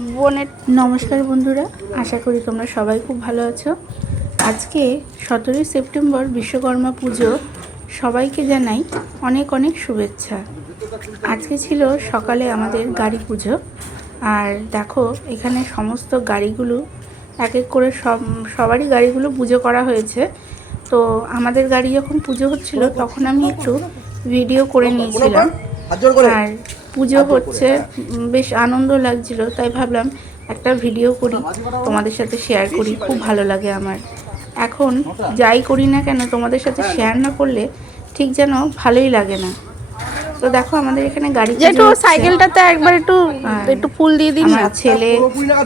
বোনের। নমস্কার বন্ধুরা, আশা করি তোমরা সবাই খুব ভালো আছো। আজকে 17ই সেপ্টেম্বর বিশ্বকর্মা পুজো। সবাইকে জানাই অনেক অনেক শুভেচ্ছা। আজকে ছিল সকালে আমাদের গাড়ি পুজো। আর দেখো এখানে সমস্ত গাড়িগুলো এক এক করে সবারই গাড়িগুলো পুজো করা হয়েছে। তো আমাদের গাড়ি যখন পুজো হচ্ছিল তখন আমি একটু ভিডিও করে নিয়েছিলাম। আর পুজো হচ্ছে, বেশ আনন্দ লাগছিল, তাই ভাবলাম একটা ভিডিও করি, তোমাদের সাথে শেয়ার করি। খুব ভালো লাগে আমার। এখন যাই করি না কেন তোমাদের সাথে শেয়ার না করলে ঠিক যেন ভালোই লাগে না। তো দেখো আমাদের এখানে গাড়ি পুজো হচ্ছে। সাইকেলটাতে একবার একটু একটু ফুল দিয়ে দিন। আমার ছেলে,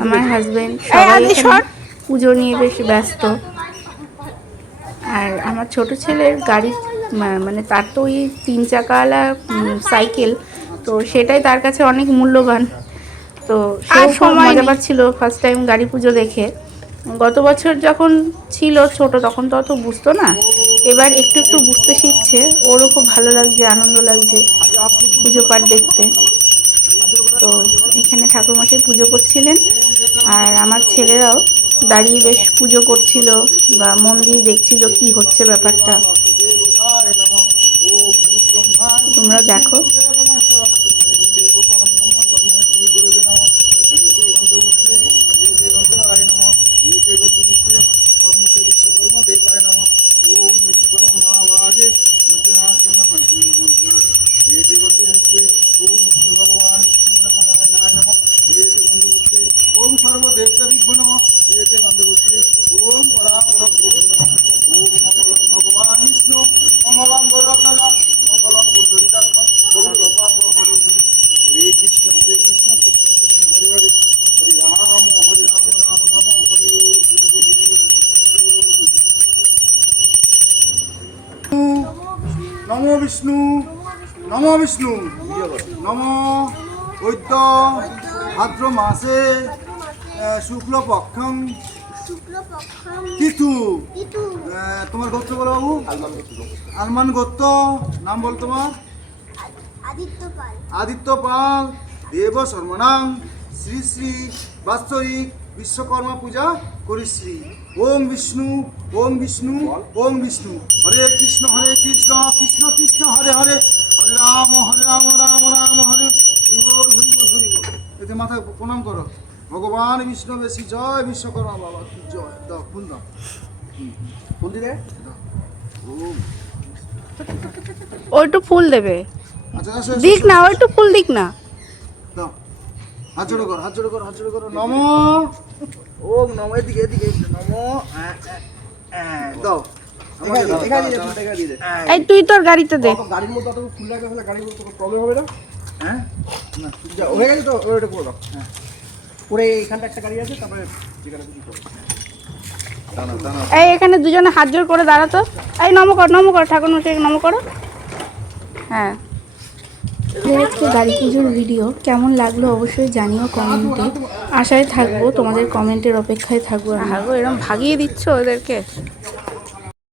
আমার হাজবেন্ড সবাই পুজো নিয়ে বেশ ব্যস্ত। আর আমার ছোট ছেলের গাড়ি, মানে তার তো ওই 3 চাকাওয়ালা সাইকেল, তো সেটাই তার কাছে অনেক মূল্যবান। তো সেও খুব মজা পাচ্ছিল ফার্স্ট টাইম গাড়ি পুজো দেখে। গত বছর যখন ছিল ছোট তখন তো অত বুঝতো না, এবার একটু একটু বুঝতে শিখছে। ওরও খুব ভালো লাগছে, আনন্দ লাগছে পুজো পাঠ দেখতে। তো এখানে ঠাকুরমশাই পুজো করছিলেন, আর আমার ছেলেরাও দাঁড়িয়ে বেশ পুজো করছিল বা মন দিয়ে দেখছিল কি হচ্ছে ব্যাপারটা। তোমরা দেখো। নমো বিষ্ণু, নমো বিষ্ণু, নমো বৈদ্য ভাদ্র মাসে শুক্লপক্ষং তিথু। তোমার গোত্র বলো বাবু? আলমান গোত্র। নাম বল তোমার? আদিত্য পাল। দেব শর্মণাং শ্রী শ্রী বাৎসরিক বিশ্বকর্মা পূজা করিশ্রী। ওম বিষ্ণু, ওম বিষ্ণু, ওম বিষ্ণু। হরে কৃষ্ণ কৃষ্ণ কৃষ্ণ হরে হরে, হরে রাম রাম রাম হরে। হরি বল হরি বল হরি বল। এতে মাথায় প্রণাম করো। ভগবান বিষ্ণু বেশি জয়, বিশ্বকর্মা বাবা কি জয়। দাও ফুল দাও, ফুল দিলে ও একটু ফুল দেবে। আচ্ছা দিক না, ও একটু ফুল দিক না। দাও, হাত জোড়ো করো, হাত জোড়ো করো, হাত জোড়ো করো। নমো ওম নমো, এদিকে এদিকে নমো। দাও, এই তুই তোর গাড়িতে দে। গাড়ির মধ্যে অত ফুল রাখা হলে গাড়ির মধ্যে প্রবলেম হবে না? হ্যাঁ না, হয়ে গেছে তো, ওটা করে দাও। হ্যাঁ, পরে এইখানটা একটা গাড়ি আছে, তারপরে যেখানে কিছু করো। এই এখানে দুজনে হাত জোড় করে দাঁড়াতো। এই নমো কর ঠাকুর মশাইকে নমো করো। হ্যাঁ, আজকে গাড়ি পুজোর ভিডিও কেমন লাগলো অবশ্যই জানিও কমেন্টে। আশায় থাকবো, তোমাদের কমেন্টের অপেক্ষায় থাকবো। এরকম ভাগিয়ে দিচ্ছ ওদেরকে।